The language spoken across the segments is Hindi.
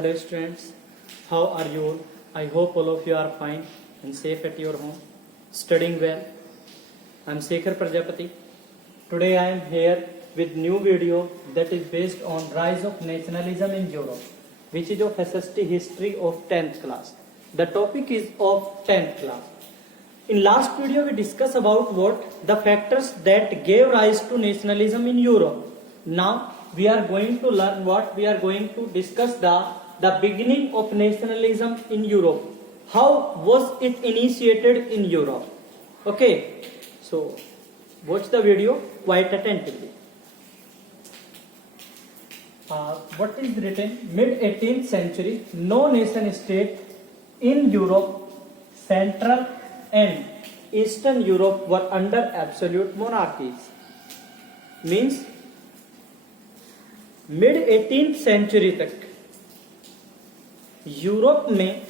Hello students, how are you all? I hope all of you are fine and safe at your home, studying well. I am Shekhar Prajapati. Today I am here with new video that is based on rise of nationalism in Europe, which is of SST history of 10th class. The topic is of 10th class. In last video we discussed about what the factors that gave rise to nationalism in Europe. Now we are going to learn what we are going to discuss the beginning of nationalism in Europe. How was it initiated in Europe? Okay, so watch the video quite attentively. What is written? Mid 18th century, no nation state in Europe, Central and Eastern Europe were under absolute monarchies. Means mid 18th century तक यूरोप में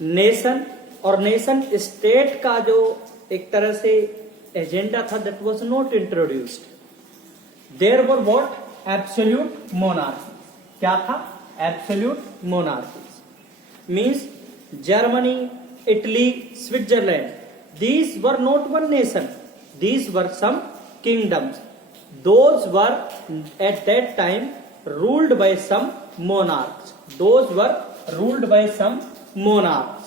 नेशन और नेशन स्टेट का जो एक तरह से एजेंडा था that was not introduced. There were what? Absolute monarchy. क्या था? Absolute monarchy. Means Germany, Italy, Switzerland, these were not one nation, these were some kingdoms. Those were at that time ruled by some monarchs. Those were ruled by some monarchs.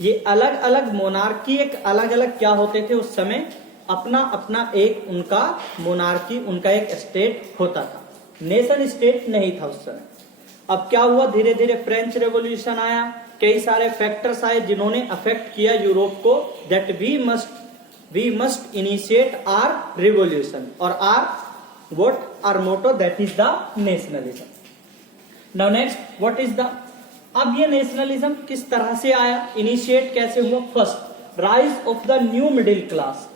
ये अलग अलग मोनार्की एक अलग अलग क्या होते थे उस समय, अपना अपना एक उनका मोनार्की, उनका एक स्टेट होता था. नेशन स्टेट नहीं था उस समय. अब क्या हुआ? धीरे धीरे फ्रेंच रेवोल्यूशन आया, कई सारे फैक्टर्स आए जिन्होंने अफेक्ट किया यूरोप को. That we must initiate our revolution or our motto, that is the nationalism. Now next, what is the, अब ये नेशनलिज्म किस तरह से आया, इनिशिएट कैसे हुआ? First, rise of the new middle class.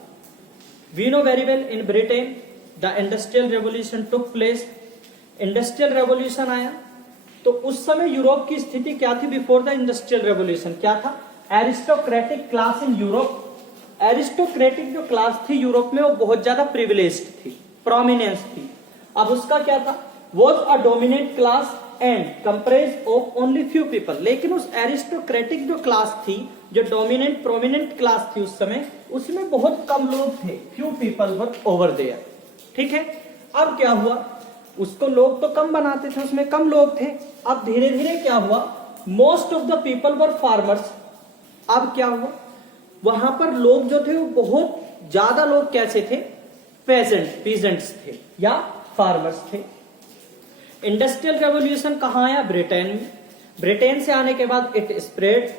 We know very well in Britain the industrial revolution took place. Industrial revolution आया तो उस समय यूरोप की स्थिति क्या थी? बिफोर द इंडस्ट्रियल रेवोल्यूशन क्या था? Aristocratic class in Europe. Aristocratic जो क्लास थी यूरोप में वो बहुत ज्यादा प्रिविलेज्ड थी, प्रोमिनेंस थी. अब उसका क्या था? Was a dominant class and comprise of only few people. लेकिन उस एरिस्टोक्रेटिक जो क्लास थी, जो डोमिनेंट प्रोमिनेंट क्लास थी उस समय, उसमें बहुत कम लोग थे. Few people were over there. ठीक है. अब क्या हुआ? उसको लोग तो कम बनाते थे, उसमें कम लोग थे. अब धीरे धीरे क्या हुआ? Most of the people were farmers. अब क्या हुआ? वहां पर लोग जो थे वो बहुत ज्यादा लोग कैसे थे? पीजेंट्स थे या फार्मर्स थे. इंडस्ट्रियल रेवोल्यूशन कहां आया? ब्रिटेन में. ब्रिटेन से आने के बाद it spread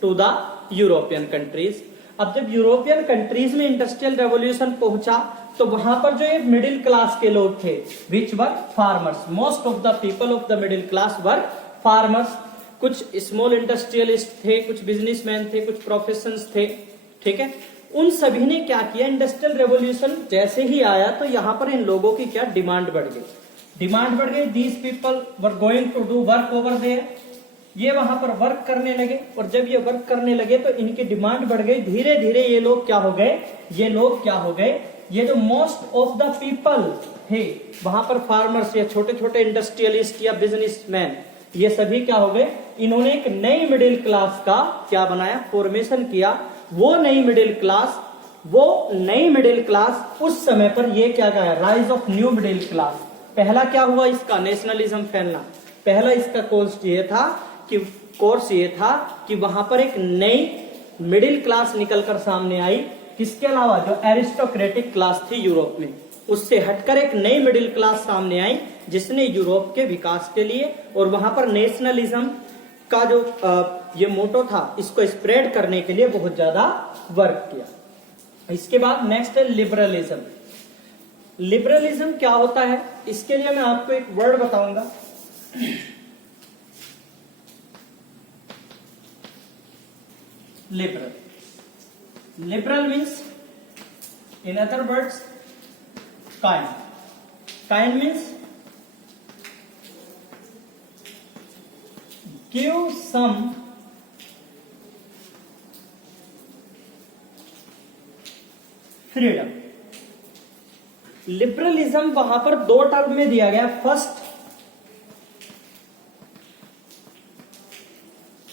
to the European countries. अब जब यूरोपियन कंट्रीज में इंडस्ट्रियल रेवोल्यूशन पहुंचा तो वहां पर जो एक मिडिल क्लास के लोग थे, which were farmers. Most of the people of the middle class were farmers. कुछ स्मॉल इंडस्ट्रियलिस्ट थे, कुछ बिजनेसमैन थे, कुछ प्रोफेशंस थे. ठीक है. उन सभी ने क्या किया? इंडस्ट्रियल रेवोल्यूशन जैसे ही आया तो यहां पर इन लोगों की क्या डिमांड बढ़ गई. डिमांड बढ़ गई. These people were going to do work over there. ये वहां पर वर्क करने लगे और जब ये वर्क करने लगे तो इनकी डिमांड बढ़ गई. धीरे धीरे ये लोग क्या हो गए? ये जो मोस्ट ऑफ द पीपल थे वहां पर फार्मर्स या छोटे छोटे इंडस्ट्रियलिस्ट या बिजनेसमैन, ये सभी क्या हो गए? इन्होंने एक नई मिडिल क्लास का क्या बनाया? फॉर्मेशन किया. वो नई मिडिल क्लास उस समय पर ये क्या कहा? Rise of new middle class. पहला क्या हुआ इसका? नेशनलिज्म फैलना. पहला इसका कोर्स ये था कि वहां पर एक नई मिडिल क्लास निकलकर सामने आई. किसके अलावा? जो एरिस्टोक्रेटिक क्लास थी यूरोप में, उससे हटकर एक नई मिडिल क्लास सामने आई जिसने यूरोप के विकास के लिए और वहां पर नेशनलिज्म का जो ये मोटो था इसको स्प्रेड करने के लिए बहुत ज्यादा वर्क किया. इसके बाद नेक्स्ट है लिबरलिज्म. लिबरलिज्म क्या होता है? इसके लिए मैं आपको एक वर्ड बताऊंगा. Liberal means, in other words, kind. Kind means give some freedom. Liberalism वहां पर दो टर्म में दिया गया. First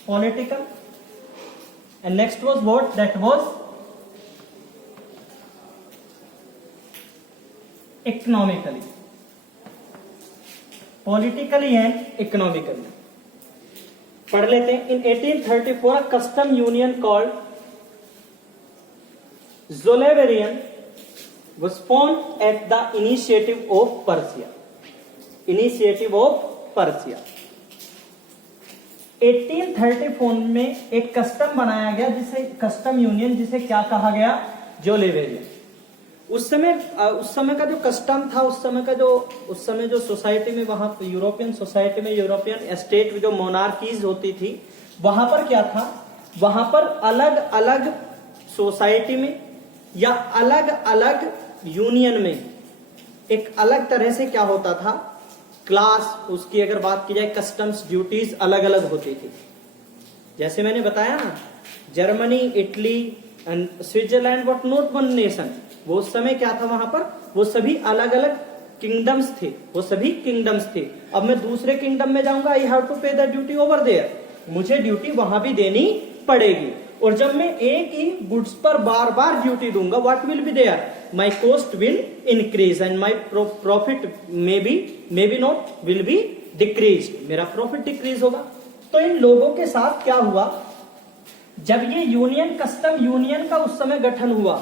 political, and next was what? That was economically. Politically and economically. पढ़ लेते हैं. In 1834, a custom union called Zolleverian was formed at the initiative of Persia. Initiative of Persia. 1834 में एक कस्टम बनाया गया, जिसे कस्टम यूनियन, जिसे क्या कहा गया? जोलेवेरियन. उस समय का जो कस्टम था, उस समय जो सोसाइटी में, वहां यूरोपियन सोसाइटी में, यूरोपियन स्टेट में जो मोनार्कीज होती थी, वहां पर क्या था? वहां पर अलग अलग सोसाइटी में या अलग अलग यूनियन में एक अलग तरह से क्या होता था? क्लास, उसकी अगर बात की जाए, कस्टम्स, ड्यूटीज अलग अलग होती थी. जैसे मैंने बताया ना, Germany, Italy and Switzerland what not one nation. वो उस समय क्या था? वहां पर वो सभी अलग अलग किंगडम्स थे. वो सभी किंगडम्स थे. अब मैं दूसरे किंगडम में जाऊंगा, I have to pay the duty over there. मुझे ड्यूटी वहां भी देनी पड़ेगी. और जब मैं एक ही गुड्स पर बार बार ड्यूटी दूंगा, what will be there? My cost will increase and my profit may be not will be decrease. मेरा प्रॉफिट डिक्रीज होगा. तो इन लोगों के साथ क्या हुआ? जब ये यूनियन, कस्टम यूनियन का उस समय गठन हुआ,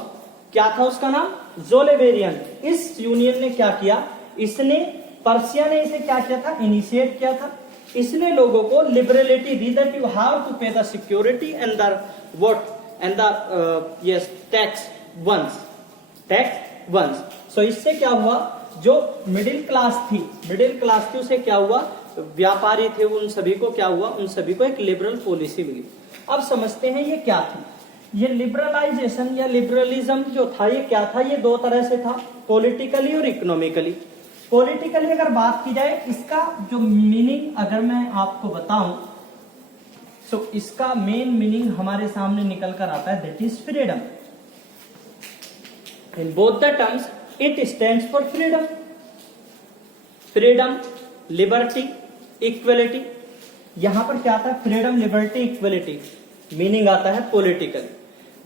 क्या था उसका नाम? जोलेवेरियन. इस यूनियन ने क्या किया? इसने, पर्सिया ने इसे क्या किया था? इनिशिएट किया था. इसने लोगों को लिबरलिटी दी that you have to pay the security and the what and the yes tax once. So इससे क्या हुआ? जो मिडिल क्लास थी उसे क्या हुआ? व्यापारी थे, उन सभी को क्या हुआ? उन सभी को एक लिबरल पॉलिसी मिली. अब समझते हैं ये क्या थी. ये लिबरलाइजेशन या लिबरलिज्म जो था, ये क्या था? ये दो तरह से था, पॉलिटिकली और इकोनॉमिकली. पॉलिटिकली अगर बात की जाए, इसका जो मीनिंग अगर मैं आपको बताऊं, तो इसका मेन मीनिंग हमारे सामने निकल कर आता है, that is freedom. In both the terms it stands for freedom. Freedom, liberty, equality. यहां पर क्या आता है? Freedom, liberty, equality. मीनिंग आता है पॉलिटिकल.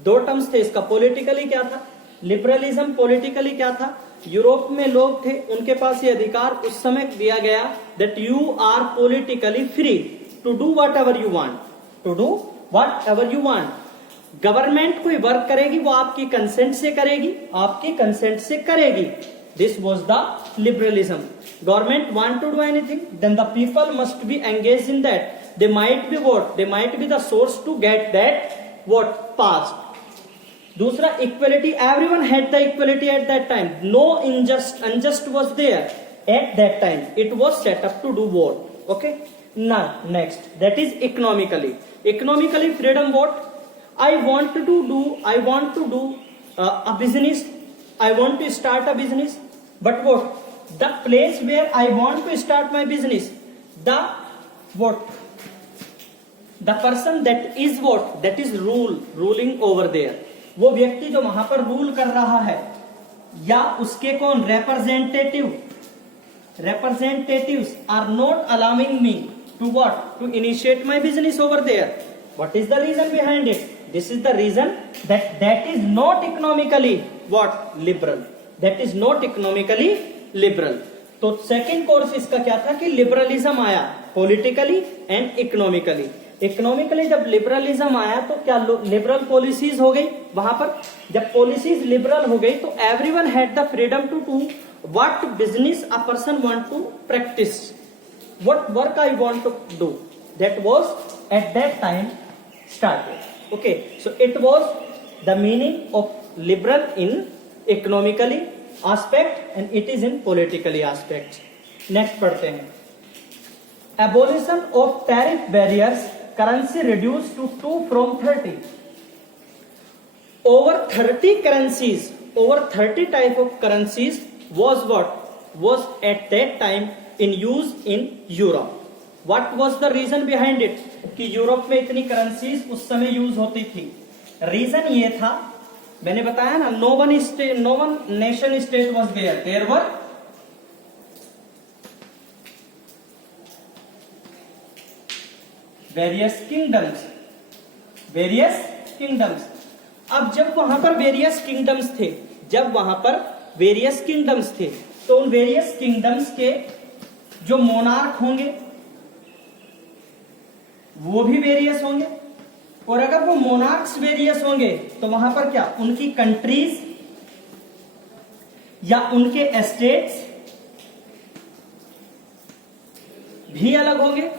दो टर्म्स थे इसका. पॉलिटिकली क्या था? लिबरलिज्म. पॉलिटिकली क्या था? यूरोप में लोग थे, उनके पास ये अधिकार उस समय दिया गया that you are politically free to do whatever you want. To do whatever you want. Government कोई वर्क करेगी, वो आपकी कंसेंट से करेगी. This was the liberalism. Government want to do anything, then the people must be engage in that. They might be what? They might be the source to get that what? Passed. दूसरा, equality. Everyone had the equality at that time. No unjust was there at that time. It was set up to do what? Okay. Now next, that is economically. Economically, freedom what? I want to do a business. I want to start a business. But what? The place where I want to start my business, the what? The person that is what? That is ruling over there. वो व्यक्ति जो वहां पर रूल कर रहा है, या उसके कौन? representatives are not allowing me to what? To initiate my business over there. What is the reason behind it? This is the reason that is not economically what? Liberal. That is not economically liberal. तो सेकेंड कोर्स इसका क्या था? कि लिबरलिज्म आया पॉलिटिकली एंड इकोनॉमिकली. इकोनॉमिकली जब लिबरलिज्म आया तो क्या लिबरल पॉलिसीज हो गई. वहां पर जब पॉलिसीज लिबरल हो गई तो everyone had the freedom to do what business a person want to practice. What work I want to do, that was at that time started. Okay, so it was the meaning of liberal in economically aspect and it is in politically aspect. Next पढ़ते हैं. Abolition of tariff barriers, currency reduced to 2 from 30. Over 30 currencies, over 30 type of currencies was what? Was at that time in use in Europe. What was the reason behind it? कि यूरोप में इतनी करेंसीज उस समय यूज होती थी. रीजन ये था, मैंने बताया ना, no one nation state was there. There were various kingdoms, various kingdoms. अब जब वहां पर वेरियस किंगडम्स थे, जब वहां पर वेरियस किंगडम्स थे, तो उन वेरियस किंगडम्स के जो मोनार्क होंगे वो भी वेरियस होंगे, और अगर वो मोनार्क्स वेरियस होंगे तो वहां पर क्या उनकी कंट्रीज या उनके एस्टेट्स भी अलग होंगे,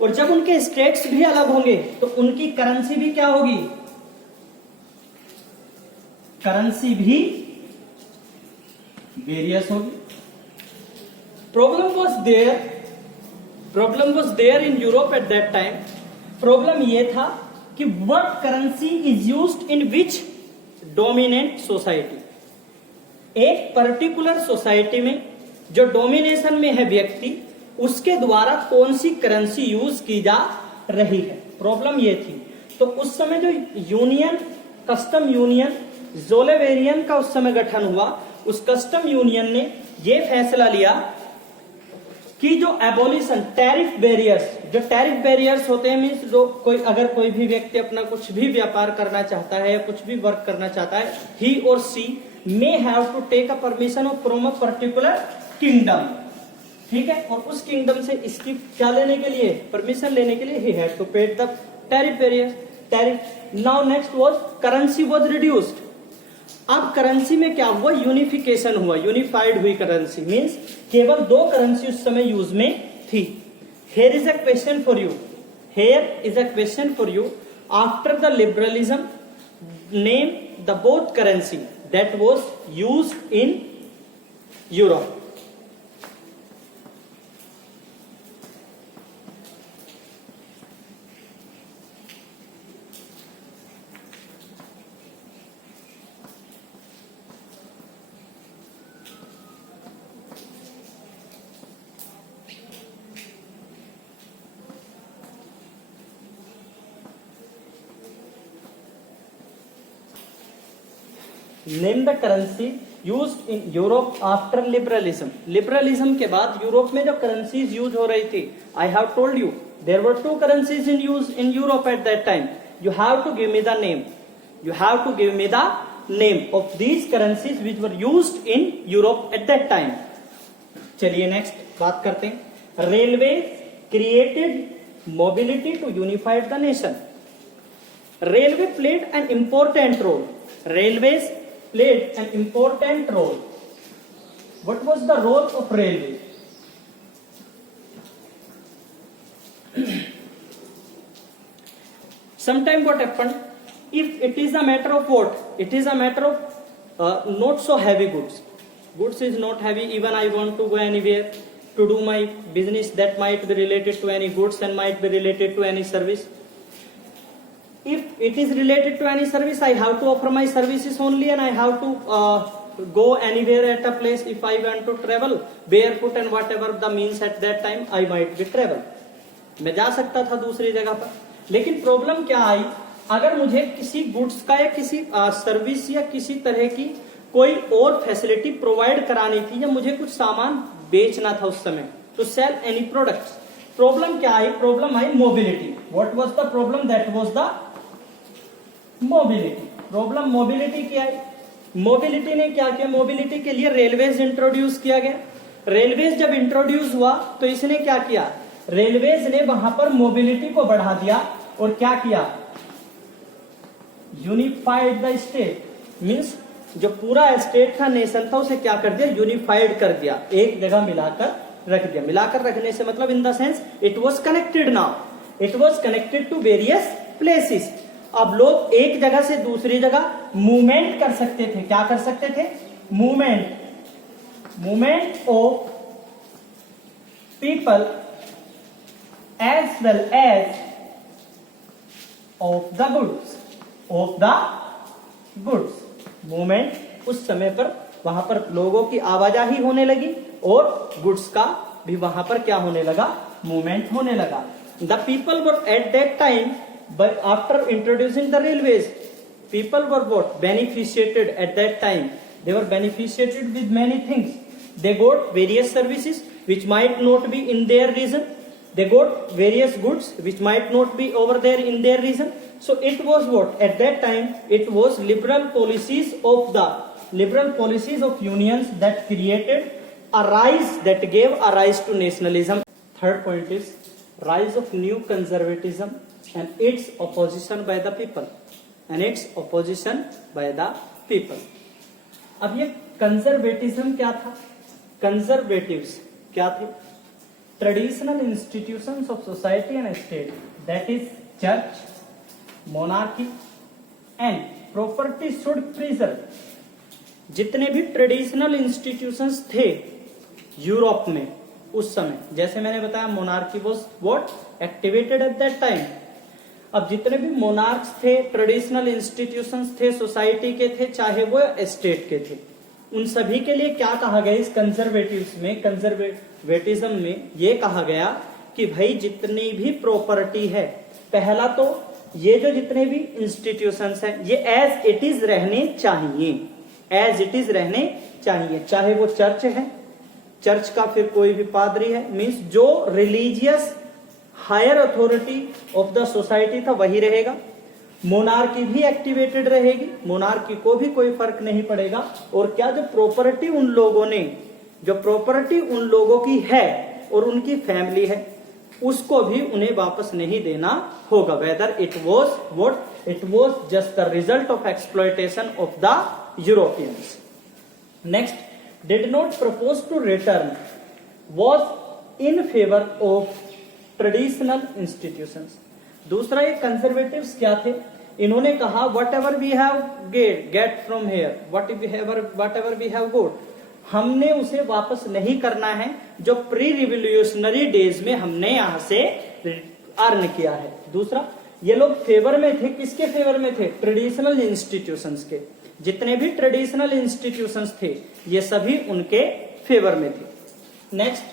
और जब उनके स्टेट्स भी अलग होंगे तो उनकी करेंसी भी क्या होगी, करेंसी भी वेरियस होगी। Problem was there in Europe at that time. Problem ये था कि what currency is used in which dominant society. एक पर्टिकुलर सोसाइटी में जो डोमिनेशन में है व्यक्ति, उसके द्वारा कौन सी करेंसी यूज की जा रही है, प्रॉब्लम ये थी। तो उस समय जो यूनियन, कस्टम यूनियन ज़ोलेवेरियन का उस समय गठन हुआ, उस कस्टम यूनियन ने ये फैसला लिया कि जो एबोलिशन टैरिफ बैरियर्स, जो टैरिफ बैरियर्स होते हैं मीन्स जो अगर कोई भी व्यक्ति अपना कुछ भी व्यापार करना चाहता है, कुछ भी वर्क करना चाहता है, ही और she may have to take a permission from a particular kingdom, ठीक है, और उस किंगडम से इसकी क्या लेने के लिए, परमिशन लेने के लिए he had to pay the tariff barriers, tariff. Now next was currency was reduced. अब करेंसी में क्या हुआ, यूनिफिकेशन हुआ, यूनिफाइड हुई करेंसी, मींस केवल दो करेंसी उस समय यूज में थी। Here is a question for you, here is a question for you, after the liberalism name the both currency that was used in Europe. Name the currency used in Europe after liberalism. Liberalism के बाद यूरोप में जो करेंसीज यूज हो रही थी, I have told you there were two currencies in use in Europe at that time. You have to give me the name, you have to give me the name of these currencies which were used in Europe at that time. चलिए नेक्स्ट बात करते हैं। Railway created mobility to unified the nation. Railway played an important role, railways played an important role. What was the role of railway? Sometime what happened, if it is a matter of what, it is a matter of not so heavy goods, goods is not heavy, even I want to go anywhere to do my business that might be related to any goods and might be related to any service. If it is related to any service, I have to offer my services only, and I have to go anywhere at a place. If I want to travel barefoot and whatever the means at that time, I might be travel. मैं जा सकता था दूसरी जगह पर, लेकिन प्रॉब्लम क्या आई, अगर मुझे किसी गुड्स का या किसी सर्विस या किसी तरह की कोई और फैसिलिटी प्रोवाइड करानी थी, या मुझे कुछ सामान बेचना था उस समय, to sell any products. Problem क्या आई, प्रॉब्लम आई mobility. What was the problem, that was the mobility. Problem mobility की आई। मोबिलिटी ने क्या किया, मोबिलिटी के लिए रेलवेज इंट्रोड्यूस किया गया। रेलवेज जब इंट्रोड्यूस हुआ तो इसने क्या किया, रेलवेज ने वहां पर मोबिलिटी को बढ़ा दिया और क्या किया, यूनिफाइड द स्टेट, मींस जो पूरा स्टेट था, नेशन था, उसे क्या कर दिया, यूनिफाइड कर दिया, एक जगह मिलाकर रख दिया। मिलाकर रखने से मतलब in the sense it was connected now, it was connected to various places. अब लोग एक जगह से दूसरी जगह मूवमेंट कर सकते थे, क्या कर सकते थे, movement, movement of people as well as of the goods, of the goods. Movement उस समय पर वहां पर लोगों की आवाजाही होने लगी और गुड्स का भी वहां पर क्या होने लगा, मूवमेंट होने लगा। The people were at that time, but after introducing the railways, people were what, beneficiated at that time. They were beneficiated with many things. They got various services which might not be in their region, they got various goods which might not be over there in their region. So it was what? At that time, it was liberal policies of unions that created that gave a rise to nationalism. Third point is rise of new conservatism and its opposition by the people. अब ये कंजर्वेटिज्म क्या था? कंजर्वेटिव्स क्या थे? Traditional institutions of society and state, that is church, monarchy and property should preserve. जितने भी ट्रेडिशनल इंस्टीट्यूशंस थे यूरोप में उस समय, जैसे मैंने बताया monarchy was what activated eight that time. अब जितने भी मोनार्क्स थे, ट्रेडिशनल इंस्टीट्यूशंस थे, सोसाइटी के थे, चाहे वो स्टेट के थे, उन सभी के लिए क्या कहा गया इस कंजर्वेटिज्म में ये कहा गया कि भाई जितनी भी प्रॉपर्टी है, पहला तो ये जो जितने भी इंस्टीट्यूशंस हैं ये एज इट इज रहने चाहिए, चाहे वो चर्च है, चर्च का फिर कोई भी पादरी है, मींस जो religious higher authority of the society था वही रहेगा। मोनार्की भी एक्टिवेटेड रहेगी, मोनार्की को भी कोई फर्क नहीं पड़ेगा। और क्या जो प्रॉपर्टी उन लोगों की है और उनकी फैमिली है, उसको भी उन्हें वापस नहीं देना होगा, whether it was just the result of exploitation of the Europeans. Next, did not propose to return, was in favour of traditional institutions. दूसरा, ये कंजर्वेटिव्स क्या थे? इन्होंने कहा whatever we have get from here, whatever we have got, हमने उसे वापस नहीं करना है जो प्री रिवोल्यूशनरी डेज में हमने यहां से अर्न किया है। दूसरा, ये लोग फेवर में थे, किसके फेवर में थे? ट्रेडिशनल इंस्टीट्यूशंस के। जितने भी ट्रेडिशनल इंस्टीट्यूशंस थे ये सभी उनके फेवर में थे। Next,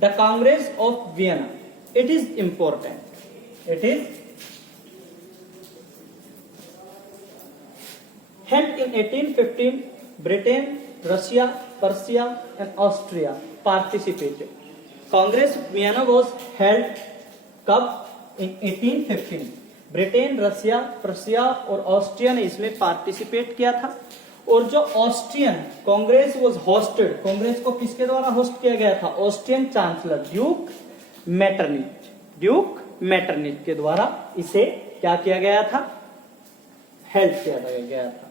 the Congress of Vienna, it is important, it is held in 1815. Britain, Russia, Persia and Austria participated. Congress of Vienna was held कब? in 1815. ब्रिटेन, रशिया, प्रसिया और ऑस्ट्रिया ने इसमें पार्टिसिपेट किया था। और जो Austrian Congress was hosted, Congress को किसके द्वारा होस्ट किया गया था? ऑस्ट्रियन चांसलर ड्यूक मैटरनिच के द्वारा इसे क्या किया गया था? हेल्प किया गया था।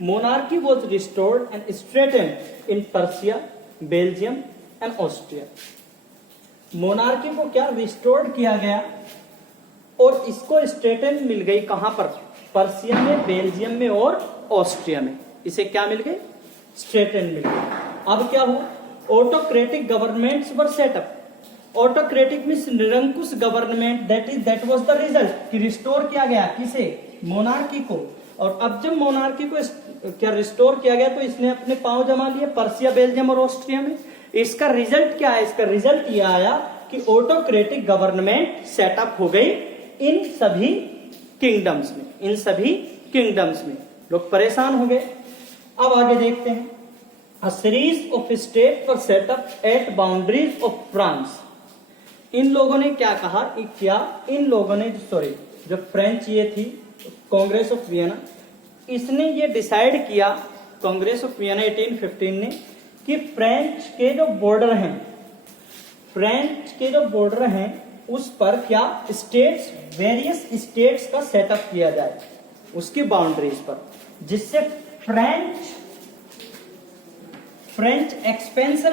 Monarchy was restored and strengthened in Persia, Belgium and Austria. Monarchy को क्या रिस्टोर्ड किया गया और इसको स्ट्रेटेन मिल गई कहां पर? पर्सिया में, बेल्जियम में और ऑस्ट्रिया में। इसे क्या मिल गई? स्ट्रेटेन मिल गई। अब क्या हुआ? Autocratic governments were set up. Autocratic means निरंकुश government, that was the result कि रिस्टोर किया गया किसे? मोनार्की को। और अब जब मोनार्की को क्या रिस्टोर किया गया तो इसने अपने पांव जमा लिए पर्सिया, बेल्जियम और ऑस्ट्रिया में। इसका रिजल्ट क्या है? इसका रिजल्ट यह आया कि ऑटोक्रेटिक गवर्नमेंट सेटअप हो गई इन सभी किंगडम्स में। लोग परेशान हो गए। अब आगे देखते हैं। A series of state were set up at boundaries of France. इन लोगों ने क्या कहा? इन लोगों ने जो फ्रेंच ये थी कांग्रेस ऑफ वियना, इसने ये डिसाइड किया, कांग्रेस ऑफ वियना 1815 ने, कि फ्रेंच के जो बॉर्डर हैं उस पर क्या वेरियस स्टेट्स का सेटअप किया जाए उसकी बाउंड्रीज पर, जिससे फ्रेंच एक्सपेंशन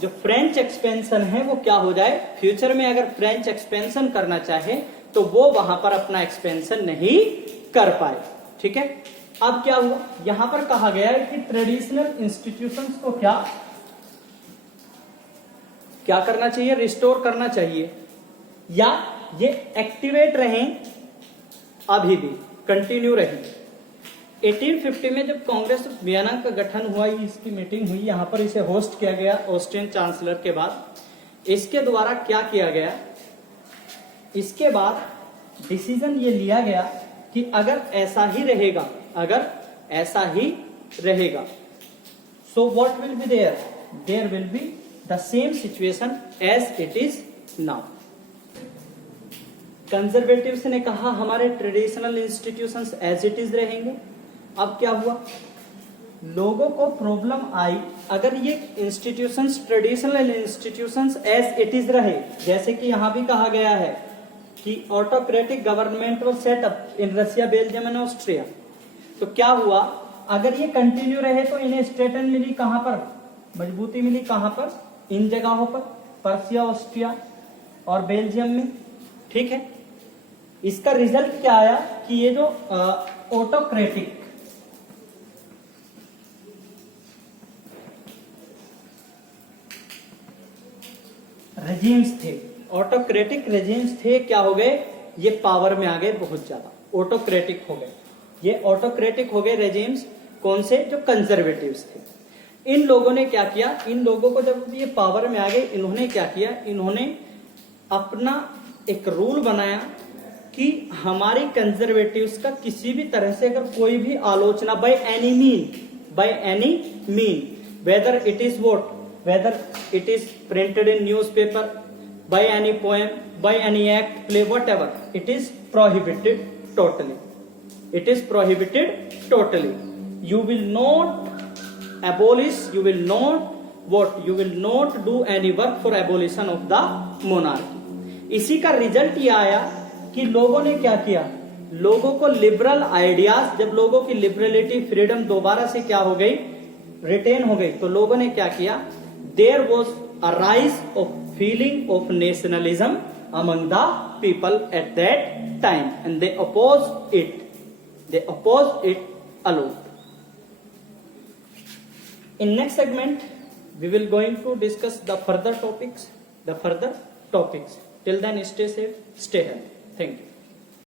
जो फ्रेंच एक्सपेंशन है वो क्या हो जाए? फ्यूचर में अगर फ्रेंच एक्सपेंशन करना चाहे तो वो वहां पर अपना एक्सपेंशन नहीं कर पाए। ठीक है। अब क्या हुआ? यहां पर कहा गया है कि ट्रेडिशनल इंस्टीट्यूशंस को क्या करना चाहिए? रिस्टोर करना चाहिए, या ये एक्टिवेट रहें, अभी भी कंटिन्यू रहें। 1850 में जब कांग्रेस ऑफ वियना का गठन हुआ, इसकी मीटिंग हुई, यहां पर इसे होस्ट किया गया ऑस्ट्रियन चांसलर के बाद। इसके द्वारा क्या किया गया? इसके बाद डिसीजन ये लिया गया कि अगर ऐसा ही रहेगा so what will be there will be the same situation as it is now conservatives ने कहा हमारे traditional institutions as it is रहेंगे। अब क्या हुआ, लोगों को प्रॉब्लम आई अगर ये institutions traditional institutions as it is रहे, जैसे कि यहां भी कहा गया है कि autocratic government was set up in Russia, Belgium and Austria. तो क्या हुआ, अगर ये कंटिन्यू रहे तो इन्हें स्ट्रेटन मिली कहां पर, मजबूती मिली कहां पर, इन जगहों पर, पर्सिया, ऑस्ट्रिया और बेल्जियम में। ठीक है, इसका रिजल्ट क्या आया कि ये जो ऑटोक्रेटिक रेजिम्स थे, ऑटोक्रेटिक रेजिम्स थे, क्या हो गए, ये पावर में आ गए, बहुत ज्यादा ऑटोक्रेटिक हो गए। ये ऑटोक्रेटिक हो गए रेजिम्स, कौन से, जो कंजर्वेटिव्स थे। इन लोगों ने क्या किया, इन लोगों को जब ये पावर में आ गए, इन्होंने क्या किया, इन्होंने अपना एक रूल बनाया कि हमारी कंजर्वेटिव्स का किसी भी तरह से अगर कोई भी आलोचना by any mean, whether it is what, whether it is printed in newspaper, by any poem, by any act, play, whatever, it is prohibited totally. It is prohibited totally. You will not abolish, you will not what, you will not do any work for abolition of the monarchy. इसी का रिजल्ट ये आया कि लोगों ने क्या किया, लोगों को लिबरल आइडियाज, जब लोगों की लिबरलिटी, फ्रीडम दोबारा से क्या हो गई, रिटेन हो गई, तो लोगों ने क्या किया, there was a rise of feeling of nationalism among the people at that time, and they opposed it a lot. In next segment we will going to discuss the further topics. Till then, stay safe, stay healthy. Thank you.